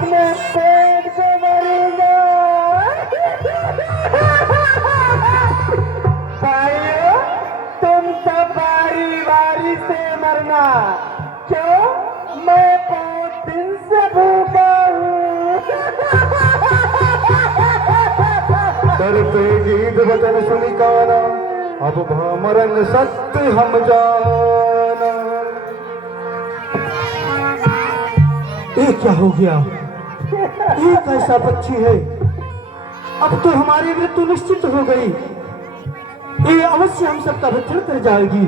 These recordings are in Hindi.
अपने पेट से मरूंगा। भाइयों, तुम सब बारी बारी से मरना। क्यों? मैं 5 दिन से भूखा हूँ। सर पे गीत वचन सुनी काना, अब भमरन सत्य हम जाना। ये क्या हो गया? ये कैसा पक्षी है? अब तो हमारी मृत्यु निश्चित हो गई। ये अवश्य हम सबका भक्षण कर जाएगी।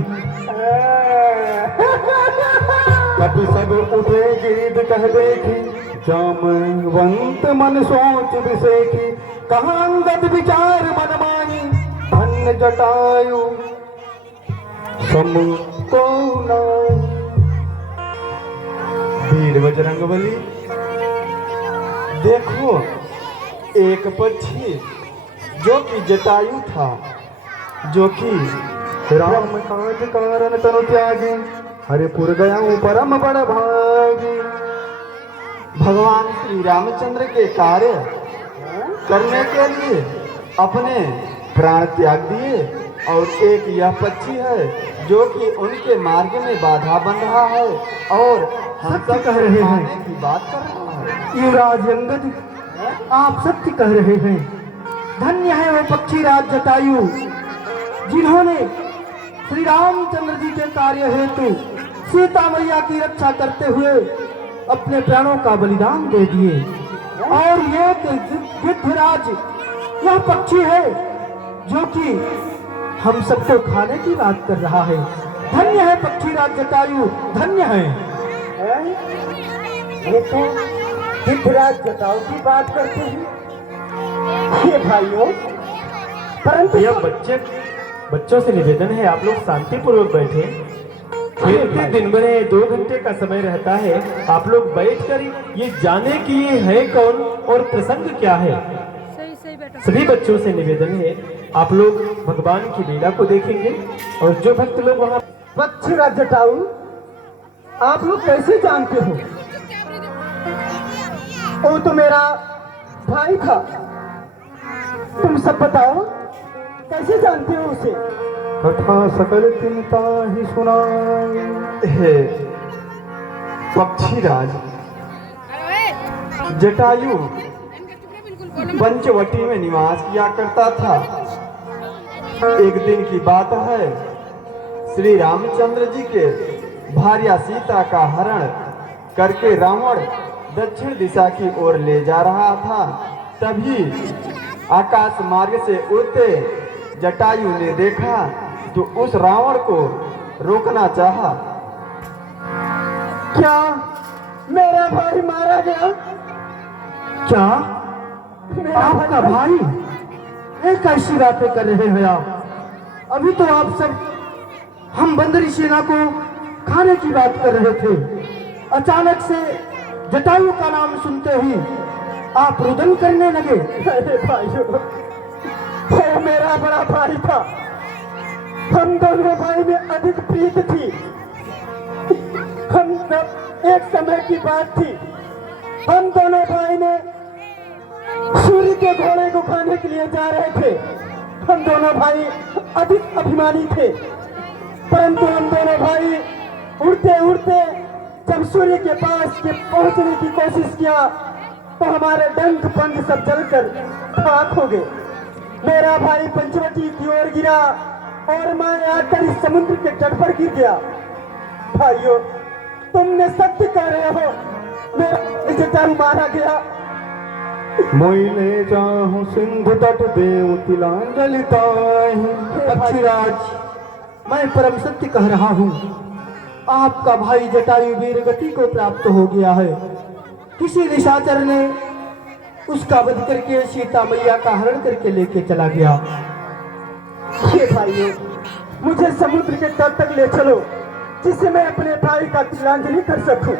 कभी सब उठे गीत कह देखी, जामवंत मन सोच विसेखी। कहाँ अंगद विचार मन मानी, धन्य जटायु सम को नाई। वीर बजरंगबली, देखो एक पक्षी जो कि जटायु था, जो कि राम काज कारण तनु त्यागी, हरिपुर गया हूँ परम बड़ भागी। भगवान श्री रामचंद्र के कार्य करने के लिए अपने प्राण त्याग दिए, और एक यह पक्षी है जो कि उनके मार्ग में बाधा बन रहा है और हम सत्य सब कह रहे हैं। खाने की बात कर रहा है। युवराज अंगद, आप सत्य कह रहे हैं। धन्य है वो पक्षी राज जटायु, जिन्होंने श्री रामचंद्र जी के कार्य हेतु सीता मैया की रक्षा करते हुए अपने प्राणों का बलिदान दे दिए। और ये गिद्धराज यह पक्षी है जो कि हम सबको खाने की बात कर रहा है। धन्य है पक्षी राज जटायु, धन्य है। ये तो गिद्धराज जटायु की बात करते हैं। ये भाइयों, परंतु यह बच्चों से निवेदन है, आप लोग शांतिपूर्वक बैठे। फिर भी दिन भर 2 घंटे का समय रहता है, आप लोग बैठकर ये जाने कि ये है कौन और प्रसंग क्या है। सभी बच्चों से निवेदन है, आप लोग भगवान की लीला को देखेंगे और जो भक्त लोग वहाँ। पक्षी राज जटायु, आप लोग कैसे जानते हो? वो तो मेरा भाई था। तुम सब बताओ, कैसे जानते हो उसे? कथा सकल चिंता ही सुनाई। हे पक्षीराज, जटायु पंचवटी में निवास किया करता था। एक दिन की बात है, श्री रामचंद्र जी के भार्या सीता का हरण करके रावण दक्षिण दिशा की ओर ले जा रहा था। तभी आकाश मार्ग से उड़ते जटायु ने देखा तो उस रावण को रोकना चाहा। क्या मेरा भाई मारा गया? क्या मेरा आपका भाई? ये कैसी बातें कर रहे हैं आप? अभी तो आप सब हम बंदरी सेना को खाने की बात कर रहे थे। अचानक से जटायु का नाम सुनते ही आप रुदन करने लगे। अरे भाइयों, वो मेरा बड़ा भाई था। हम दोनों भाई में अधिक प्रीत थी। हम सब एक समय की बात थी। हम दोनों भाई ने सूर्य के घोड़े को खाने के लिए जा रहे थे। हम दोनों भाई अधिक अभिमानी थे, परंतु हम दोनों भाई उड़ते उड़ते जब सूर्य के पास के पहुंचने की कोशिश किया तो हमारे डंक पंख सब जलकर खाक हो गए। मेरा भाई पंचवटी की ओर गिरा और मैं आकर इस समुद्र के तट पर गिर गया। भाइयों, तुमने सत्य कह रहे हो, मेरा जटायु मारा गया। मोइले जाहूं सिंधु तट देव तिलांजलि ताहि। पक्षीराज, मैं परम सत्य कह रहा हूँ। आपका भाई जटायु वीर गति को प्राप्त हो गया है। किसी निशाचर ने उसका वध करके सीता मैया का हरण करके लेके चला गया। ये भाइयों, मुझे समुद्र के तट तक ले चलो, जिससे मैं अपने भाई का तिलांजलि कर सकूं।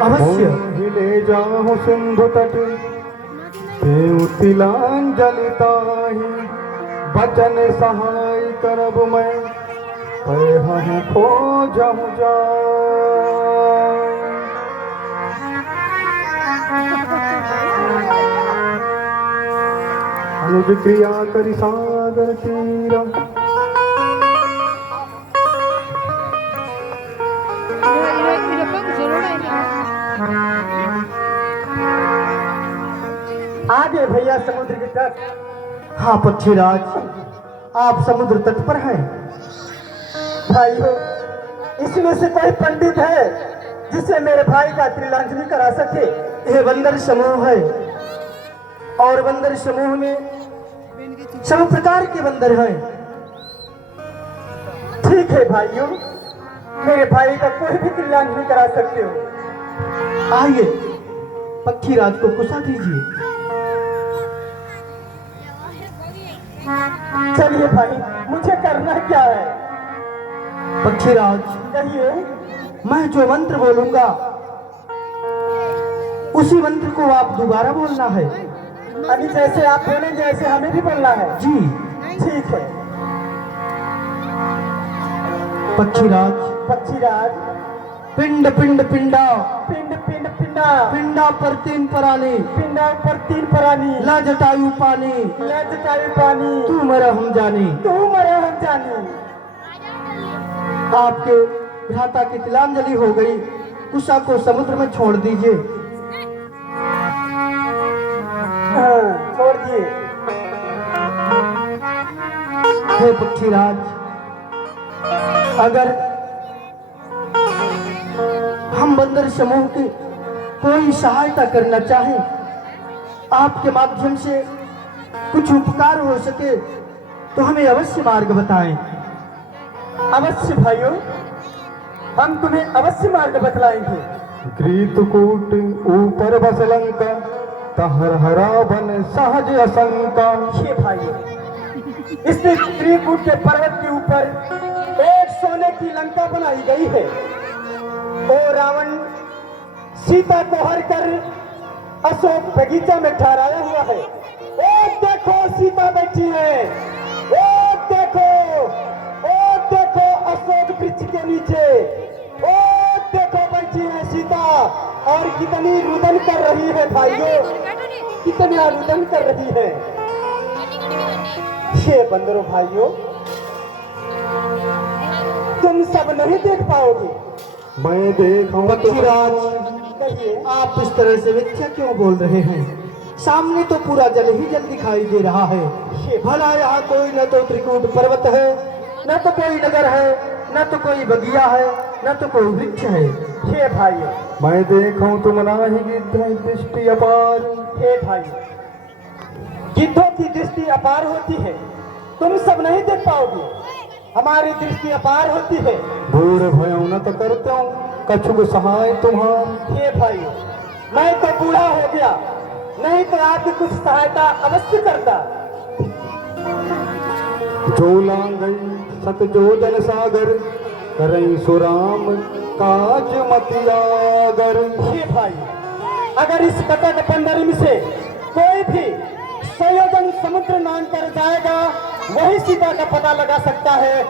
अवश्य। मोहिले जाहूं सिंधु तट देव तिलांजलि ताहि। बचन सहाय करब मैं, पर हूँ खोजहु जाय। अनुज क्रिया करि सागर तीरा आगे भैया समुद्र के तट। हाँ पक्षीराज, आप समुद्र तट पर हैं। भाइयों, इसमें से कोई पंडित है जिससे मेरे भाई का तिलांजलि करा सके? यह बंदर समूह है और बंदर समूह में सब प्रकार के बंदर हैं। ठीक है भाइयों, मेरे भाई का कोई भी तिलांजलि करा सकते हो। आइए पक्षीराज को कुशा दीजिए। चलिए भाई, मुझे करना क्या है? पक्षीराज, कहिए। मैं जो मंत्र बोलूंगा उसी मंत्र को आप दोबारा बोलना है। अभी जैसे आप बोलेंगे ऐसे हमें भी बोलना है। जी। ठीक है। पक्षीराज, पक्षीराज। पिंड पिंड पिंडा, पिंड पिंड पिंडा, पिंडा पर तीन परानी, पिंडा पर तीन परानी, ला जटायु पानी, लजटाई पानी, तू मरा हम जानी। तू मरा हम जानी। आपके भ्राता की तिलांजलि हो गई, कुशा को समुद्र में छोड़ दीजिए। हाँ, छोड़ दिए। हे पक्षीराज, अगर हम बंदर समूह की कोई सहायता करना चाहें, आपके माध्यम से कुछ उपकार हो सके तो हमें अवश्य मार्ग बताएं। अवश्य भाइयों, हम तुम्हें अवश्य मार्ग बतलाएंगे। कृतकूट ऊपर बस लंका तहर हरा बन सहज असंका। ये भाइयों, इस त्रिकूट के पर्वत के ऊपर एक सोने की लंका बनाई गई है। ओ रावण सीता को हर कर अशोक बगीचा में ठहराया हुआ है। ओ देखो सीता बैठी है। ओ देखो अशोक वृक्ष के नीचे। ओ देखो बैठी है सीता और कितनी रुदन कर रही है भाइयों, कितना रुदन कर रही है। ये बंदरों भाइयों, तुम सब नहीं देख पाओगे। मैं देखूं पक्षीराज, कहिए। आप इस तरह से मिथ्या क्यों बोल रहे हैं? सामने तो पूरा जल ही जल दिखाई दे रहा है। भला यहाँ कोई न तो त्रिकूट पर्वत है, न तो कोई नगर है, न तो कोई बगिया है, न तो कोई वृक्ष है। हे भाइयों, मैं देखूं तुम नाही गिद्ध दृष्टि अपार। हे भाइयों, गिद्धों की दृष्टि अपार होती है, तुम सब नहीं देख पाओगे। हमारी दृष्टि अपार होती है। दूर भयो न तो करते हूँ कछुक सहाय तुम्हार। हे भाइयों, मैं तो बूढ़ा हो गया, नहीं तो आपकी कुछ सहायता अवश्य करता। जो लांगई सत जो जन सागर करई सुराम काज मतियागर। हे भाई, अगर इस कटक पंडरी में से कोई भी संयोजन समुद्र नाम कर जाएगा, वही सीता का पता लगा सकता है।